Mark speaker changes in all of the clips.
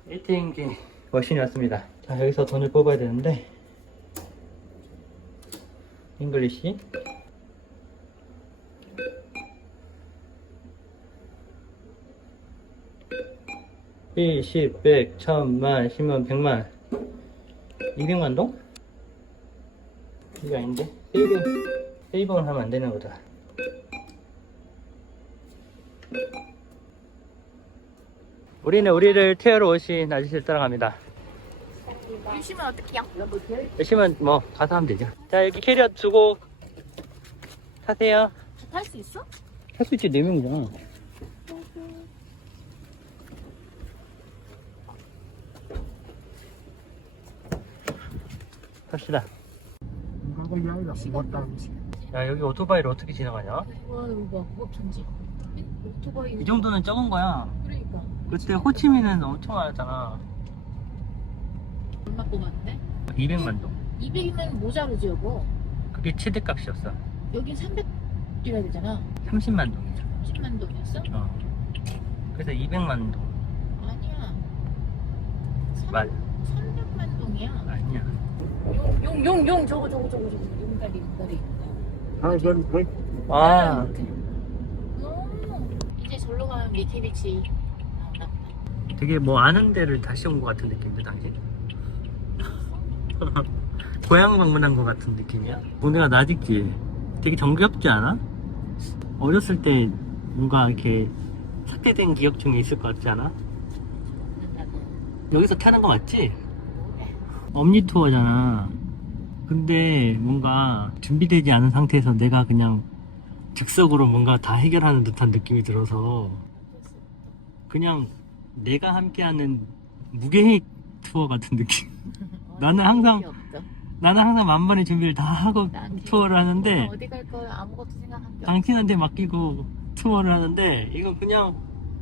Speaker 1: ATM기 머신이 왔습니다. 자, 여기서 돈을 뽑아야 되는데 잉글리시 1, 10, 100, 1000만, 10만, 100만 200만 동? 이게 아닌데? 세이빙을 하면 안 되나 보다. 우리는 우리를 태우러 오신 아저씨를 따라갑니다.
Speaker 2: 유심은 어떡해요?
Speaker 1: 열심히 뭐 가서 하면 되죠. 자, 여기 캐리어 두고 타세요.
Speaker 2: 탈 수 있어?
Speaker 1: 할 수 있지, 4명이잖아. 갑시다. 야, 여기 오토바이를 어떻게 지나가냐?
Speaker 2: 와 여기 봐 그거 편지 오토바이
Speaker 1: 이 정도는 적은 거야.
Speaker 2: 그러니까
Speaker 1: 그때 호치민은 엄청 많았잖아.
Speaker 2: 얼마 뽑았는데?
Speaker 1: 200만 동.
Speaker 2: 200이면 모자르지 여보.
Speaker 1: 그게 최대값이었어.
Speaker 2: 여긴 300 뛰어야 되잖아.
Speaker 1: 30만 동이죠.
Speaker 2: 10만 동이었어?
Speaker 1: 그래서 200만 동.
Speaker 2: 아니야.
Speaker 1: 맞아.
Speaker 2: 300만 동이야.
Speaker 1: 아니야.
Speaker 2: 용 저거 용다리.
Speaker 1: 아,
Speaker 2: 이제 절로 가면 미키비치 나온다.
Speaker 1: 되게 뭐 아는 데를 다시 온 것 같은 느낌인데, 당신? 고향 방문한 것 같은 느낌이야? 뭔가 낯익지? 되게 정겹지 않아? 어렸을 때 뭔가 이렇게 삭제된 기억 중에 있을 것 같지 않아? 여기서 타는 거 맞지? 엄니 투어잖아. 근데 뭔가 준비되지 않은 상태에서 내가 그냥 즉석으로 뭔가 다 해결하는 듯한 느낌이 들어서 그냥 내가 함께하는 무계획 투어 같은 느낌. 나는 항상 만반의 준비를 다 하고 투어를 하는데
Speaker 2: 어디 갈 거야 아무것도 생각한 게 없어.
Speaker 1: 당신한테 맡기고 투어를 하는데 이거 그냥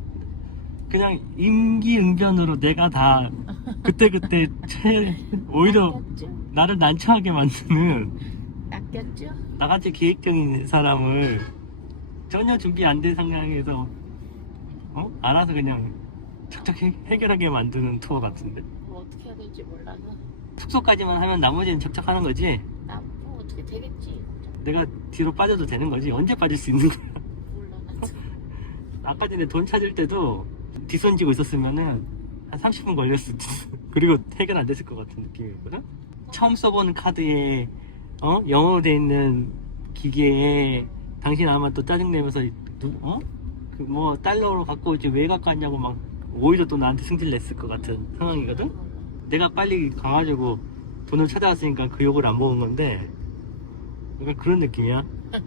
Speaker 1: 임기응변으로 내가 다 그때그때 오히려
Speaker 2: 낚였죠?
Speaker 1: 나를 난처하게 만드는
Speaker 2: 낚였죠?
Speaker 1: 나같이 계획적인 사람을 전혀 준비 안 된 상황에서 알아서 그냥 척척 해결하게 만드는 투어 같은데.
Speaker 2: 뭐 어떻게 해야 될지 몰라서
Speaker 1: 숙소까지만 하면 나머지는 척척 하는 거지.
Speaker 2: 나뭐 어떻게 되겠지.
Speaker 1: 내가 뒤로 빠져도 되는 거지. 언제 빠질 수 있는 거야.
Speaker 2: 몰라 나
Speaker 1: 아까 전에 돈 찾을 때도 뒷손지고 있었으면은 한 30분 걸렸을 듯. 그리고 해결 안 됐을 것 같은 느낌이거든. 처음 써보는 카드에 영어로 돼 있는 기계에 당신 아마 또 짜증내면서 뭐 달러로 갖고 오지 왜 갖고 왔냐고 막 오히려 또 나한테 승질 냈을 것 같은 상황이거든. 내가 빨리 가가지고 돈을 찾아왔으니까 그 욕을 안 먹은 건데 약간 그런 느낌이야.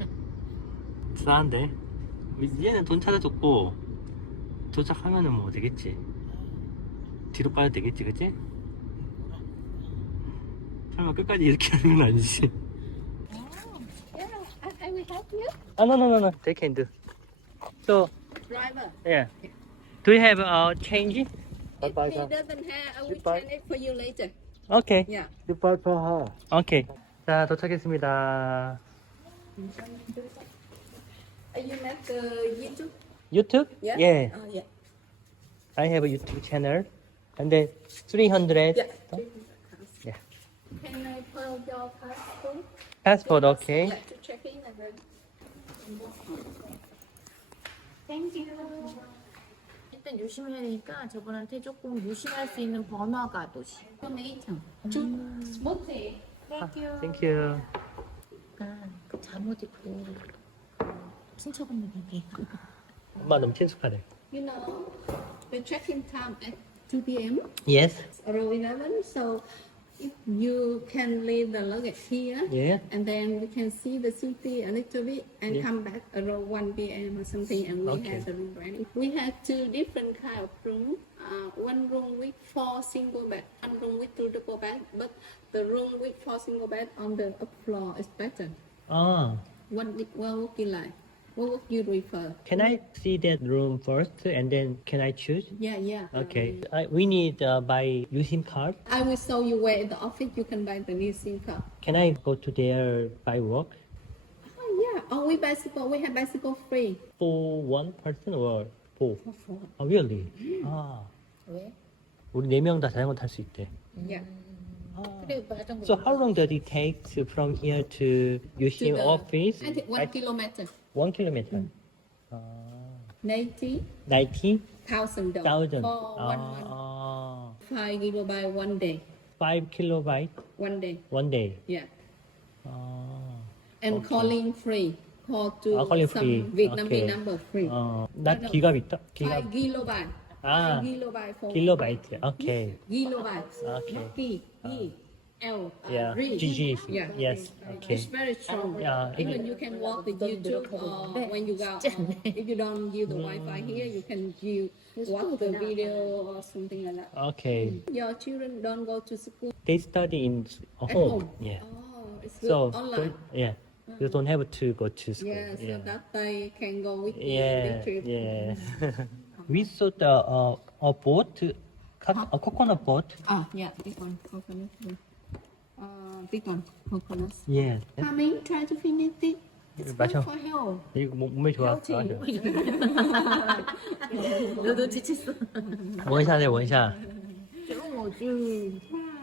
Speaker 1: 싸한데 이제는 돈 찾아줬고 도착하면은 뭐 되겠지. 뒤로 빠져도 되겠지, 그치? 설마 끝까지 이렇게 하는 건 아니지?
Speaker 2: I will help you.
Speaker 1: No. They can do. So,
Speaker 2: Driver.
Speaker 1: yeah. Do you have a change?
Speaker 2: If he doesn't have, I will
Speaker 1: Goodbye.
Speaker 2: change it for you later.
Speaker 1: Okay.
Speaker 2: Yeah.
Speaker 1: Okay. 자, 도착했습니다.
Speaker 2: You make YouTube?
Speaker 1: YouTube?
Speaker 2: Yeah.
Speaker 1: Yeah.
Speaker 2: Oh, yeah.
Speaker 1: I have a YouTube channel. And then 300.
Speaker 2: Yeah.
Speaker 1: Yeah.
Speaker 2: Can I put your passport?
Speaker 1: Passport, okay.
Speaker 2: Yeah, to check in and then. Thank you. 일단 유심해야 되니까 저분한테 조금 유심할 수 있는 번화가 도시. 스모티.
Speaker 1: Thank you.
Speaker 2: 약간 그 잠옷 입고 친척 없는 얘기.
Speaker 1: 엄마 너무 친숙하네.
Speaker 2: You know, the check-in time at 2 p.m.
Speaker 1: Yes.
Speaker 2: around 11. So if you can leave the luggage here,
Speaker 1: Yeah.
Speaker 2: and then we can see the city a little bit and
Speaker 1: Yeah.
Speaker 2: come back around 1 p.m. or something, and we
Speaker 1: Okay.
Speaker 2: have the room ready. We have two different kind of room. One room with 4 single bed, one room with 2 double bed. But the room with 4 single bed on the upper floor is better.
Speaker 1: Ah.
Speaker 2: What would you like? What would you prefer?
Speaker 1: Can I see that room first and then can I choose?
Speaker 2: Yeah.
Speaker 1: Okay. We need buy using card.
Speaker 2: I will show you where in the office you can buy the new SIM card.
Speaker 1: Can I go to there by walk?
Speaker 2: Oh yeah. Oh, we bicycle. We have bicycle free.
Speaker 1: For one person or four?
Speaker 2: For
Speaker 1: Oh, really? Ah.
Speaker 2: Where?
Speaker 1: 우리 4명 다 자전거 탈 수 있대.
Speaker 2: Yeah.
Speaker 3: 그리고 자전거.
Speaker 1: So how long does it take from here to Yuxin
Speaker 2: the-
Speaker 1: office?
Speaker 2: I think 1 kilometer.
Speaker 1: 1 kilometer.
Speaker 2: 90,000
Speaker 1: 90,000.
Speaker 2: $1,000 for 1 month. 5 kilobyte 1 day.
Speaker 1: 5 kilobyte
Speaker 2: 1 day.
Speaker 1: 1 day.
Speaker 2: Yeah.
Speaker 1: 아,
Speaker 2: And
Speaker 1: Okay.
Speaker 2: calling free. Call to
Speaker 1: calling
Speaker 2: some
Speaker 1: free.
Speaker 2: Vietnamese
Speaker 1: Okay.
Speaker 2: number free.
Speaker 1: 나 기가 있다.
Speaker 2: 5 kilobyte.
Speaker 1: 아.
Speaker 2: 5 kilobyte for
Speaker 1: 킬로바이트. 오케이.
Speaker 2: Kilobyte.
Speaker 1: Okay.
Speaker 2: Not P. E. L.
Speaker 1: Yeah.
Speaker 2: Re.
Speaker 1: GG.
Speaker 2: Yeah.
Speaker 1: Yes. Okay.
Speaker 2: It's very strong.
Speaker 1: Yeah.
Speaker 2: Even you can watch the YouTube when you go. If you don't use the Wi-Fi here, you can watch the video or something like that.
Speaker 1: Okay.
Speaker 2: Your children don't go to school
Speaker 1: They study in
Speaker 2: at
Speaker 1: home.
Speaker 2: home.
Speaker 1: Yeah.
Speaker 2: Oh, it's good
Speaker 1: So
Speaker 2: online.
Speaker 1: Yeah. You don't have to go to school.
Speaker 2: Yeah, so
Speaker 1: Yeah.
Speaker 2: that they can go with you
Speaker 1: Yeah.
Speaker 2: big trip.
Speaker 1: Yeah. We saw the a boat, a coconut boat.
Speaker 2: Ah, yeah, this one, coconut. Big one, coconut.
Speaker 1: Yeah.
Speaker 2: Coming, try to finish it. It's good
Speaker 1: 마셔.
Speaker 2: for health.
Speaker 1: 이거 몸에 좋아. 맞아.
Speaker 3: 너도 지쳤어.
Speaker 1: 원샷해 원샷.
Speaker 3: 좋은 거지.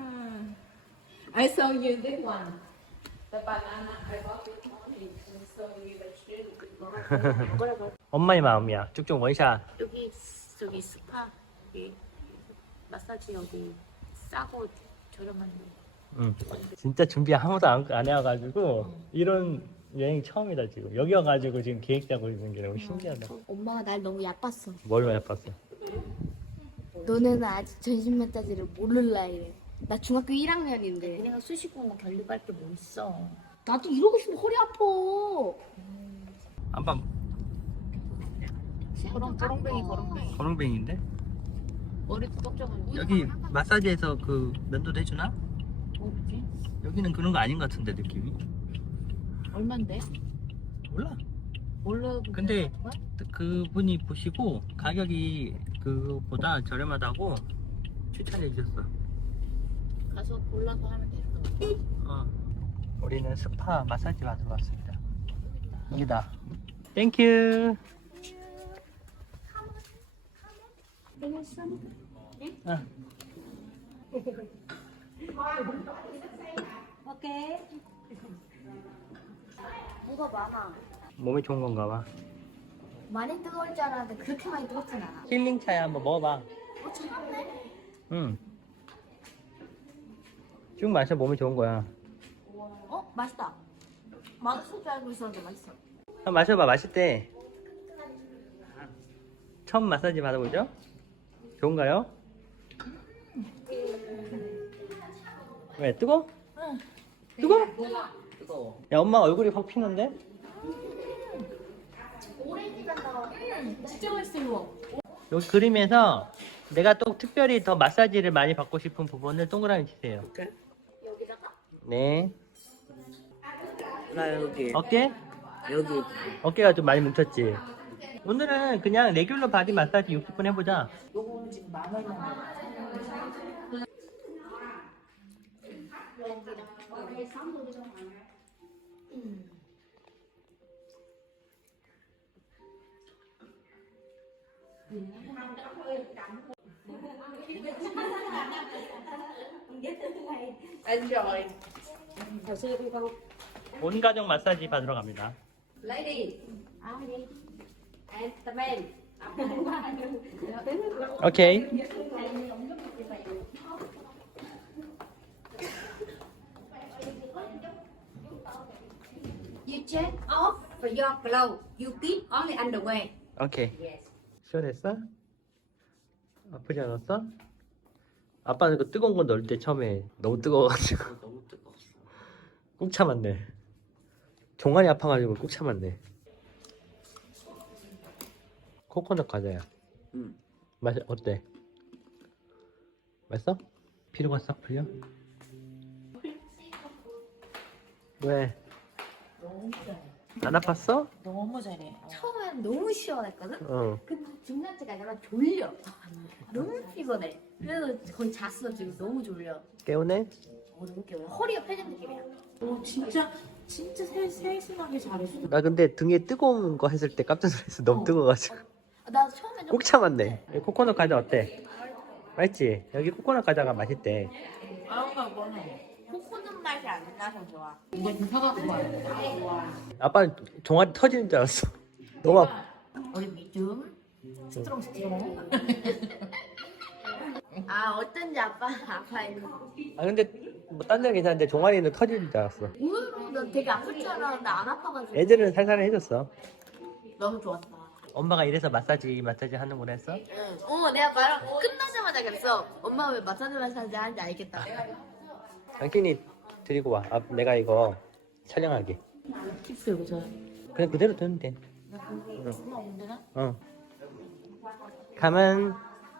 Speaker 2: I saw you this one. The banana I bought this morning. I saw you the tree.
Speaker 1: 엄마의 마음이야. 쭉쭉 원샷.
Speaker 3: 여기 저기 스파 여기 마사지 여기 싸고 저렴한데.
Speaker 1: 응. 진짜 준비 아무도 안 해와가지고 이런 여행 처음이다 지금. 여기 와가지고 지금 계획 짜고 있는 게 너무 신기하다.
Speaker 4: 엄마가 날 너무 얕봤어.
Speaker 1: 뭘 예뻤어?
Speaker 4: 너네는 아직 전신 마사지를 모를 나이래. 나 중학교 1학년인데.
Speaker 3: 그냥 수시공부 결립할 게 뭐 있어.
Speaker 4: 나도 이러고 있으면 허리 아파.
Speaker 1: 아빠
Speaker 3: 거렁뱅이 거렁뱅이.
Speaker 1: 거렁뱅인데?
Speaker 3: 머리도 떡져가지고.
Speaker 1: 여기 마사지에서 그 면도도 해주나?
Speaker 3: 뭐지?
Speaker 1: 여기는 그런 거 아닌 것 같은데 느낌이?
Speaker 3: 얼만데?
Speaker 1: 몰라.
Speaker 3: 뭘로?
Speaker 1: 근데 그분이 보시고 가격이 그보다 저렴하다고 추천해 주셨어.
Speaker 3: 가서 골라서 하면 되는 거.
Speaker 1: 우리는 스파 마사지 받으러 왔습니다. 여기다. 땡큐. 아.
Speaker 4: 오케이. 뭐가 많아.
Speaker 1: 몸에 좋은 건가 봐.
Speaker 4: 많이 뜨거울 줄 알았는데 그렇게 많이 뜨겁진 않아.
Speaker 1: 힐링 차야 한번 먹어봐.
Speaker 4: 차갑네.
Speaker 1: 응. 쭉 마셔 몸에 좋은 거야.
Speaker 4: 맛있다. 맛없을 줄 알고 있었는데 맛있어.
Speaker 1: 한번 마셔봐. 맛있대. 처음 마사지 받아보죠? 좋은가요? 왜 뜨거?
Speaker 4: 응.
Speaker 1: 뜨거? 뜨거워. 야 엄마 얼굴이 확 피는데?
Speaker 4: 오렌지가 나와. 진짜 맛있어 이거.
Speaker 1: 여기 그림에서 내가 또 특별히 더 마사지를 많이 받고 싶은 부분을 동그라미 치세요.
Speaker 4: 여기다가.
Speaker 1: 네.
Speaker 5: 나 여기
Speaker 1: 어깨?
Speaker 5: 여기
Speaker 1: 어깨가 좀 많이 뭉쳤지? 오늘은 그냥 레귤러 바디 마사지 60분 해보자.
Speaker 3: 요거는 지금 10,000원이야.
Speaker 2: Enjoy.
Speaker 1: 온 가족 마사지 받으러 갑니다.
Speaker 2: Lady. And the man.
Speaker 1: 오케이.
Speaker 6: You take off for your clothes. You keep only underwear.
Speaker 1: 오케이.
Speaker 6: Yes.
Speaker 1: 시원했어? 아프지 않았어? 아빠는 그 뜨거운 거 넣을 때 처음에 너무 뜨거워가지고
Speaker 5: 너무 뜨거웠어.
Speaker 1: 꾹 참았네. 종아리 아파가지고 꾹 참았네. 코코넛 과자야.
Speaker 5: 응.
Speaker 1: 맛 어때? 맛있어? 피로가 싹 풀려? 왜?
Speaker 3: 너무 잘해.
Speaker 1: 안 아팠어?
Speaker 3: 너무 잘해.
Speaker 4: 처음엔 너무 시원했거든?
Speaker 1: 어.
Speaker 4: 근데 중간쯤 가다가 졸려. 너무 피곤해. 그래서 거의 잤어 지금. 너무 졸려.
Speaker 1: 깨우네?
Speaker 4: 너무 깨워. 허리가 펴진 느낌이야.
Speaker 3: 오 진짜 세심하게 잘해줘.
Speaker 1: 나 근데 등에 뜨거운 거 했을 때 깜짝 놀랐어. 너무 뜨거워가지고.
Speaker 4: 나 처음에는
Speaker 1: 꾹 참았네. 코코넛 과자 어때? 맛있지? 여기 코코넛 과자가 맛있대.
Speaker 3: 아우가 이거는 코코넛 맛이 안 나서 좋아. 이거 좀 사갖고 와요.
Speaker 1: 아빠는 종아리 터지는 줄 알았어. 너무
Speaker 3: 우리 미tum 스트롱.
Speaker 4: 아 어쩐지 아파했는 거.
Speaker 1: 아 근데 뭐 딴 데는 괜찮은데 종아리는 터지는 줄 알았어.
Speaker 4: 의외로 너 되게 아플 줄 알았는데 안 아파가지고.
Speaker 1: 애들은 살살해졌어.
Speaker 3: 너무 좋았다.
Speaker 1: 엄마가 이래서 마사지 하는구나 했어?
Speaker 4: 응. 내가 말 끝나자마자 그랬어. 엄마 왜 마사지 하는지 알겠다.
Speaker 1: 당신이 드리고 와. 아, 내가 이거 촬영하게.
Speaker 3: 키스 이거 저.
Speaker 1: 그냥 그대로 두면 돼.
Speaker 3: 엄마 온대나?
Speaker 1: 어. 가면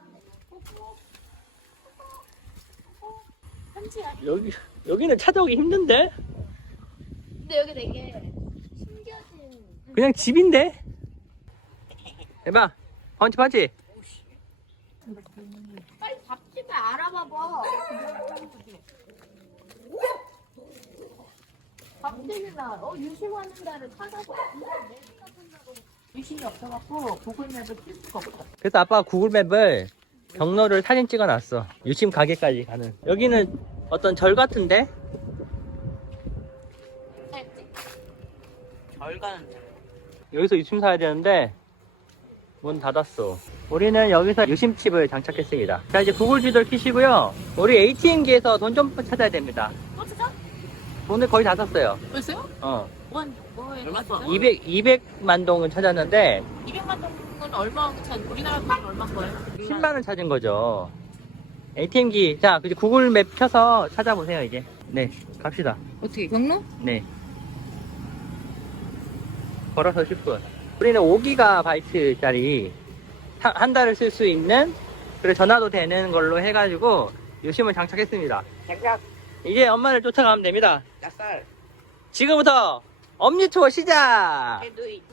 Speaker 1: 여기는 찾아오기 힘든데?
Speaker 4: 근데 여기 되게 숨겨진.
Speaker 1: 그냥 집인데? 해봐. 펀치.
Speaker 4: 빨리 밥집을 알아봐봐. 밥집이나 유심하는 데를 찾아봐.
Speaker 3: 유심이 없어갖고 구글맵을 쓸 수가 없어.
Speaker 1: 그래서 아빠가 구글맵을 경로를 사진 찍어놨어. 유심 가게까지 가는. 여기는 어떤 절 같은데? 절 가는 절. 여기서 유심 사야 되는데 문 닫았어. 우리는 여기서 유심칩을 장착했습니다. 자, 이제 구글 지도를 켜시고요. 우리 ATM기에서 돈 좀 찾아야 됩니다.
Speaker 3: 또 찾아?
Speaker 1: 돈을 거의 다 썼어요.
Speaker 3: 벌써요? 뭐에 얼마어?
Speaker 1: 200만 동은 찾았는데
Speaker 3: 200만 동은 얼마 우리나라 돈 얼마 거예요?
Speaker 1: 10만 원 찾은 거죠. ATM기. 자, 이제 구글맵 켜서 찾아보세요, 이제. 네, 갑시다.
Speaker 3: 어떻게 경로?
Speaker 1: 네. 걸어서 10분. 우리는 5GB짜리 한 달을 쓸 수 있는, 그리고 전화도 되는 걸로 해가지고 유심을 장착했습니다. 이제 엄마를 쫓아가면 됩니다. 지금부터 엄니 투어 시작!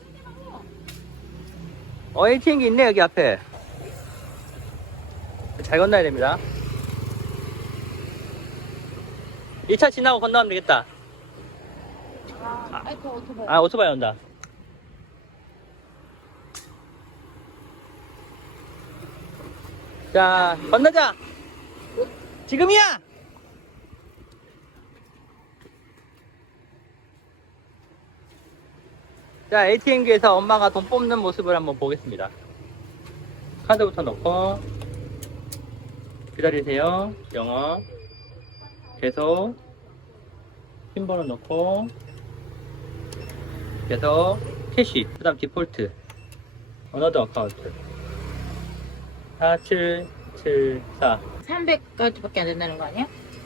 Speaker 1: ATM기 있네, 여기 앞에. 잘 건너야 됩니다. 1차 지나고 건너면 되겠다. 아, 오토바이 온다. 자, 건너자! 지금이야! 자, ATM기에서 엄마가 돈 뽑는 모습을 한번 보겠습니다. 카드부터 넣고, 기다리세요. 영어. 계속. 핀번호 넣고, 계속. 캐시. 그 다음 디폴트. 어너더 어카운트. 4774.
Speaker 3: 300까지밖에 안 된다는 거 아니야?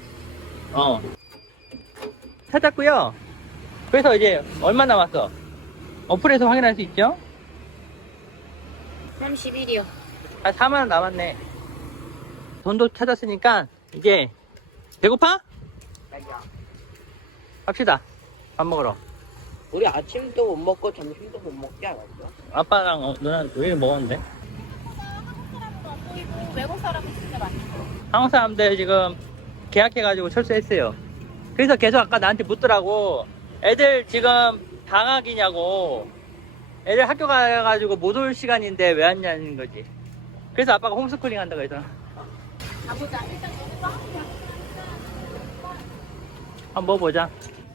Speaker 1: 찾았고요. 그래서 이제 얼마 남았어? 어플에서 확인할 수 있죠?
Speaker 3: 31이요.
Speaker 1: 한 4만원 남았네. 돈도 찾았으니까 이제 배고파? 갑시다. 밥 먹으러.
Speaker 5: 우리 아침도 못 먹고 점심도 못 먹지 않았어?
Speaker 1: 아빠랑 누나 왜 먹었는데?
Speaker 3: 외국 사람은 진짜 많이.
Speaker 1: 한국 사람들 지금 계약해가지고 철수했어요. 그래서 계속 아까 나한테 묻더라고. 애들 지금 방학이냐고. 애들 학교 가가지고 못 올 시간인데 왜 왔냐는 거지. 그래서 아빠가 홈스쿨링 한다고 했잖아.
Speaker 3: 가보자. 일단
Speaker 1: 한번 먹어보자.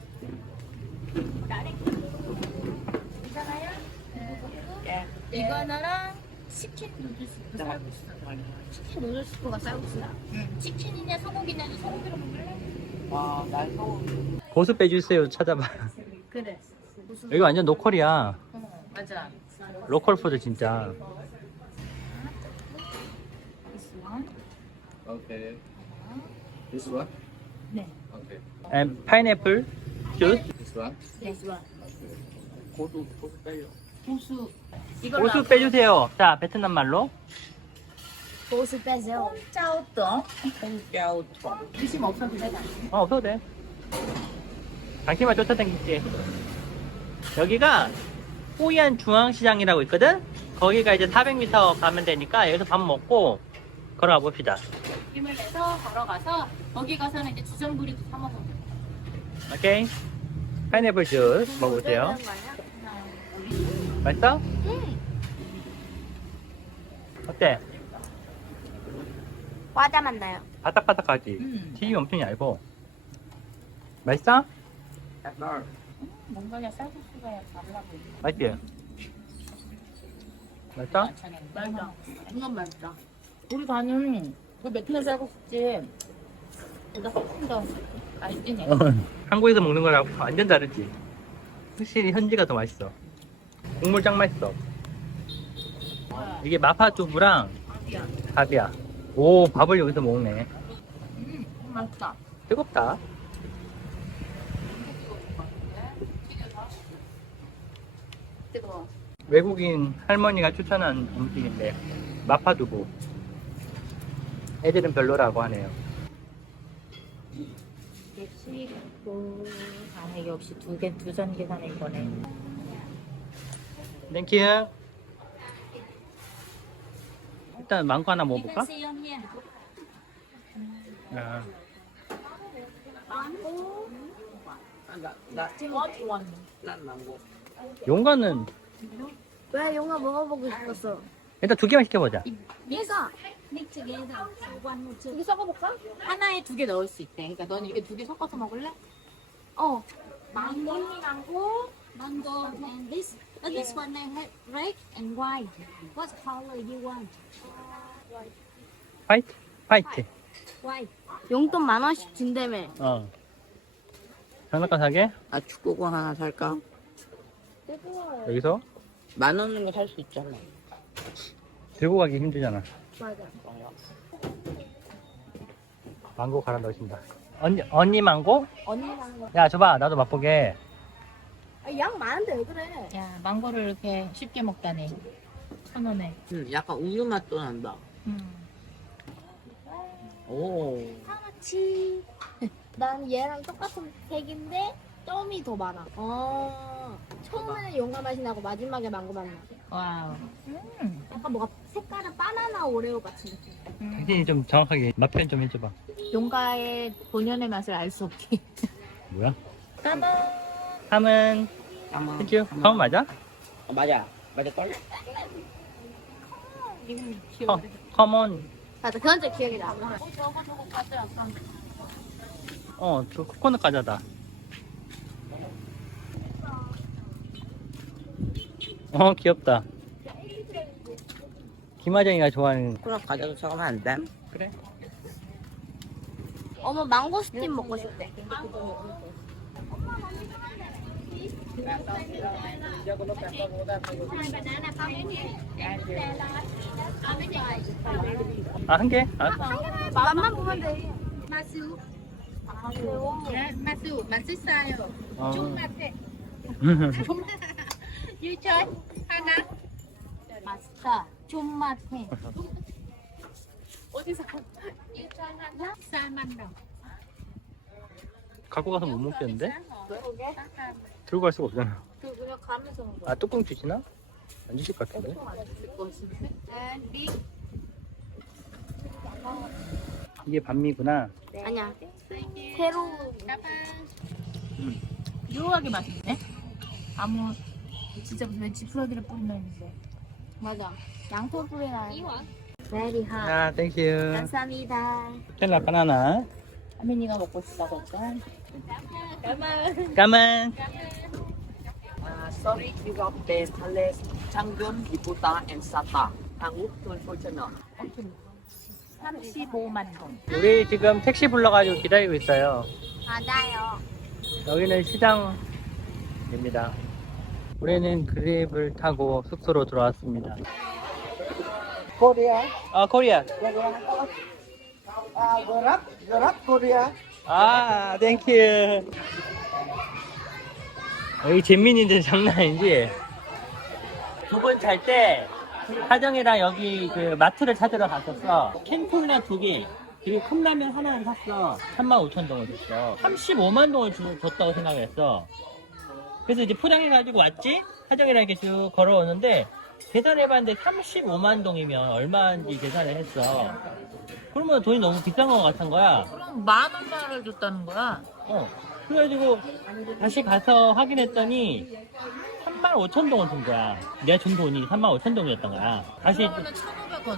Speaker 4: 이거 하나랑 치킨 누들스프 쌀국수. 치킨 누들스프가 쌀국수야. 치킨이냐 소고기냐 소고기로 먹을래?
Speaker 5: 난 소고기.
Speaker 1: 고수 빼주세요. 찾아봐.
Speaker 4: 그래.
Speaker 1: 여기 완전 로컬이야.
Speaker 3: 맞아.
Speaker 1: 로컬 푸드 진짜.
Speaker 7: Okay. This one?
Speaker 3: 네.
Speaker 7: Okay.
Speaker 1: And 파인애플 주스.
Speaker 7: This one?
Speaker 1: 고수 빼요.
Speaker 3: 고수.
Speaker 1: 고수 빼주세요. 자, 베트남 말로.
Speaker 4: 고수 빼세요.
Speaker 3: 짜오떡.
Speaker 5: 짜오통.
Speaker 3: 유심 없어도 되나?
Speaker 1: 없어도 돼. 당신만 쫓아다니지. 여기가 호이안 중앙시장이라고 있거든? 거기가 이제 400m 가면 되니까 여기서 밥 먹고 걸어가 봅시다.
Speaker 3: 힘을 내서 걸어가서 거기 가서는 이제 주전부리도 사 먹으면 돼.
Speaker 1: 오케이? 파인애플 주스 먹어보세요. 맛있어? 어때?
Speaker 4: 과자 맛 나요.
Speaker 1: 바삭바삭하지? 튀김이 엄청 얇어. 맛있어?
Speaker 3: 뭔가 쌀국수가 달라 보이네.
Speaker 1: 맛있지? 맛있어?
Speaker 3: 맛있다. 이건 맛있다. 우리 가는 그 베트남 쌀국수집 보다 훨씬 더 맛있네.
Speaker 1: 한국에서 먹는 거랑 완전 다르지? 확실히 현지가 더 맛있어. 국물 짱 맛있어. 이게 마파두부랑 밥이야. 오, 밥을 여기서 먹네.
Speaker 3: 맛있다.
Speaker 1: 뜨겁다.
Speaker 3: 뜨거워.
Speaker 1: 외국인 할머니가 추천한 음식인데 마파두부. 애들은 별로라고 하네요.
Speaker 3: 안에 역시 두선 계산인 거네.
Speaker 1: 땡큐. 일단 망고 하나 먹어볼까? 아,
Speaker 5: 난 망고.
Speaker 1: 용과는
Speaker 4: 왜 용아 먹어보고 싶었어?
Speaker 1: 일단 두 개만 시켜보자.
Speaker 4: 얘가
Speaker 3: 이거 섞어볼까? 하나에 2개 넣을 수 있대. 그러니까 너는 이게 2개 섞어서 먹을래?
Speaker 4: 어.
Speaker 3: 망고.
Speaker 8: Mango and this one I had red and white. What color you want?
Speaker 1: 화이트? 화이트.
Speaker 8: White.
Speaker 4: 용돈 10,000원씩 준다며.
Speaker 1: 어. 장난감 사게?
Speaker 5: 아, 축구공 하나 살까?
Speaker 1: 여기서?
Speaker 5: 10,000원인 거 살 수 있잖아.
Speaker 1: 들고 가기 힘들잖아.
Speaker 4: 맞아.
Speaker 1: 망고 갈아 넣으신다. 언니 망고?
Speaker 4: 언니랑 거.
Speaker 1: 야, 줘봐. 나도 맛보게.
Speaker 4: 양 많은데 왜 그래?
Speaker 3: 야, 망고를 이렇게 쉽게 먹다니. 1,000원에.
Speaker 5: 약간 우유 맛도 난다. 오.
Speaker 4: 하나치. 난 얘랑 똑같은 색인데 점이 더 많아. 처음에는 용과 맛이 나고 마지막에 망고 맛 나.
Speaker 3: 와우.
Speaker 4: 약간 뭐가 색깔은 바나나 오레오 같은 느낌.
Speaker 1: 당신이 좀 정확하게 맛 표현 좀 해줘봐.
Speaker 3: 용가의 본연의 맛을 알 수 없게.
Speaker 1: 뭐야?
Speaker 3: 까만.
Speaker 1: 함은
Speaker 5: 잠깐만.
Speaker 1: 땡큐. 함은 맞아?
Speaker 5: 맞아. 맞을걸?
Speaker 1: 커먼.
Speaker 4: 맞아, 그건 좀 기억이 나.
Speaker 3: 저거 과자 약간.
Speaker 1: 저 코코넛 과자다. 귀엽다. 김하정이가 좋아하는.
Speaker 5: 코코넛 과자도 사가면 안 돼?
Speaker 1: 그래?
Speaker 4: 어머, 망고 스팀 먹고 싶대.
Speaker 1: 아, 한 개? 아,
Speaker 4: 맛만 보면 돼.
Speaker 8: Masu.
Speaker 3: 마수, 맛있어요.
Speaker 1: 어.
Speaker 3: You try 하나.
Speaker 8: 맛있다. 존맛해.
Speaker 3: 어디서? You try 하나. 쌀만 넣어.
Speaker 1: 갖고 가서 못 먹겠는데? 들고 갈 수가 없잖아.
Speaker 4: 그냥 가면서 먹어.
Speaker 1: 아, 뚜껑 주시나? 안 주실 것 같은데? 이게 반미구나.
Speaker 4: 아니야. 새로.
Speaker 3: 묘하게 맛있네. 아무 진짜 무슨 지푸라기를 뿌리면 이제.
Speaker 4: 맞아. 양털 뿌리나. Very hot.
Speaker 1: 아, 땡큐.
Speaker 4: 감사합니다.
Speaker 1: 스텔라 바나나.
Speaker 3: 하민이가 먹고 싶다고 했잖아.
Speaker 1: 까만.
Speaker 5: Sorry, Europe, there's Thales, Changnam, Iputa, and Sata. 한국 돈 4,000원.
Speaker 3: 35만 원.
Speaker 1: 우리 지금 택시 불러가지고 기다리고 있어요.
Speaker 4: 맞아요.
Speaker 1: 여기는 시장입니다. 우리는 그랩을 타고 숙소로 돌아왔습니다.
Speaker 5: 코리아.
Speaker 1: 코리아.
Speaker 5: 그랍 코리아.
Speaker 1: 아, 땡큐. 여기 잼민이들 장난 아니지? 두 번 잘 때 하정이랑 여기 그 마트를 찾으러 갔었어. 캔콜라 2개 그리고 컵라면 하나를 샀어. 35,000동을 줬어. 35만 동을 줬다고 생각했어. 그래서 이제 포장해가지고 왔지? 하정이랑 이렇게 쭉 걸어오는데 계산해봤는데 35만 동이면 얼마인지 계산을 했어. 그러면 돈이 너무 비싼 것 같은 거야.
Speaker 3: 그럼 10,000원을 줬다는 거야?
Speaker 1: 그래가지고 다시 가서 확인했더니 35,000동을 준 거야. 내가 준 돈이 35,000동이었던 거야. 다시
Speaker 3: 1,500원.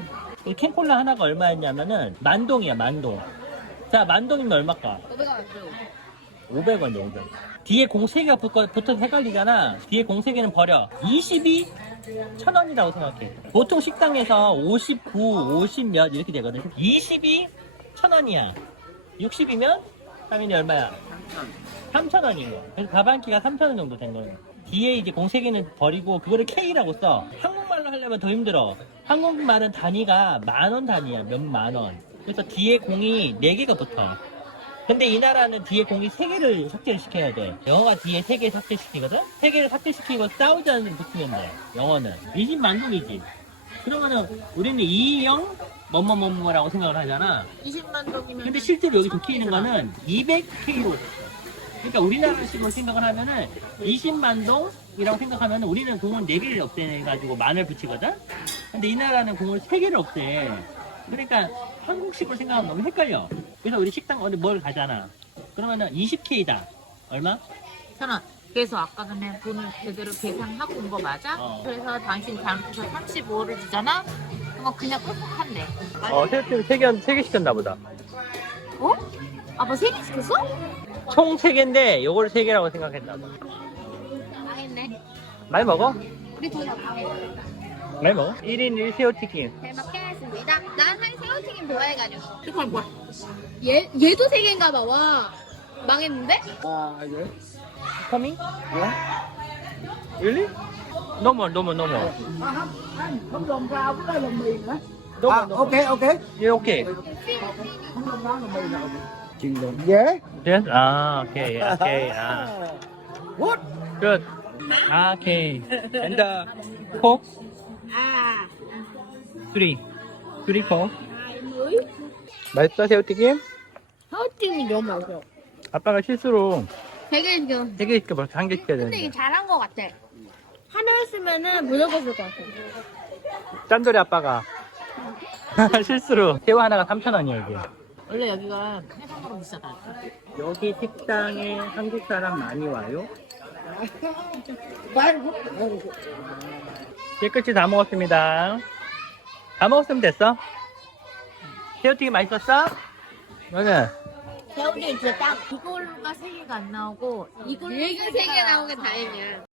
Speaker 1: 이 캔콜라 하나가 얼마였냐면은 만동이야, 만동. 자, 만동이면 얼마일까? 500원 정도. 뒤에 공 3개가 붙어서 헷갈리잖아. 뒤에 공 3개는 버려. 22 1,000원이라고 생각해. 보통 식당에서 59, 50 몇 이렇게 되거든. 22 1,000원이야. 60이면 당연히 얼마야? 3,000원인 거. 그래서 밥 한 끼가 3,000원 정도 된 거예요. 뒤에 이제 공 3개는 버리고 그거를 K라고 써. 한국말로 하려면 더 힘들어. 한국말은 단위가 만원 단위야. 몇만 원. 그래서 뒤에 공이 4개가 붙어. 근데 이 나라는 뒤에 공이 3개를 삭제를 시켜야 돼. 영어가 뒤에 3개 삭제시키거든? 3개를 삭제시키고 사우자는 붙이면 돼. 영어는. 20만 동이지. 그러면은 우리는 2영 뭐뭐뭐뭐라고 생각을 하잖아.
Speaker 3: 20만 동이면.
Speaker 1: 근데 실제로 여기 적혀 있는 거는 200K로. 그러니까 우리나라식으로 생각을 하면은 20만 동이라고 생각하면 우리는 공을 4개를 없애가지고 만을 붙이거든? 근데 이 나라는 공을 3개를 없애. 그러니까 한국식으로 생각하면 너무 헷갈려. 그래서 우리 식당 어디 뭘 가잖아. 그러면은 20K다. 얼마?
Speaker 3: 1,000원. 그래서 아까 전에 돈을 제대로 계산하고 온 거 맞아?
Speaker 1: 어.
Speaker 3: 그래서 당신 잘못해서 35를 주잖아? 그거 그냥 꿀꺽한대.
Speaker 1: 새우튀김 3개 시켰나 보다.
Speaker 3: 어? 아빠 3개 시켰어?
Speaker 1: 총 3개인데 요걸 3개라고 생각했나 봐.
Speaker 4: 망했네.
Speaker 1: 많이 먹어?
Speaker 4: 우리 돈 없네.
Speaker 1: 많이 먹어? 1인 1새우튀김.
Speaker 4: 잘 먹겠습니다. 난 사실 새우튀김 좋아해가지고.
Speaker 3: 이건 뭐야?
Speaker 4: 얘도 3개인가 봐. 와. 망했는데?
Speaker 1: Coming? Really? No more, no more, no more.
Speaker 5: Không làm rau với đây là mì nữa.
Speaker 1: No more, no more.
Speaker 5: Ok ok.
Speaker 1: Yeah, okay.
Speaker 5: Không làm rau là mì nào. Chừng lượng dế.
Speaker 1: Yes? Ah, okay, okay. Ah.
Speaker 5: What?
Speaker 1: Good. Ah, okay. And the Coke? 3 Coke. 맛있어, 새우튀김?
Speaker 4: 새우튀김이 너무 맛있어.
Speaker 1: 아빠가 실수로
Speaker 4: 3개 시켜.
Speaker 1: 3개 시켜버렸어. 1개 시켜야
Speaker 4: 근데
Speaker 1: 되는데.
Speaker 4: 이게 잘한 거 같아. 하나였으면은 무조건 쓸 것 같아.
Speaker 1: 짠돌이 아빠가. 실수로. 새우 하나가 3,000원이야, 여기.
Speaker 3: 원래 여기가 해산물은 비싸다.
Speaker 1: 여기 식당에 한국 사람 많이 와요? 깨끗이 다 먹었습니다. 다 먹었으면 됐어? 새우튀김 맛있었어? 너는?
Speaker 3: 새우튀김 진짜 딱 이걸로가 3개가 안 나오고 이걸로
Speaker 4: 3개 나온 게 다행이야.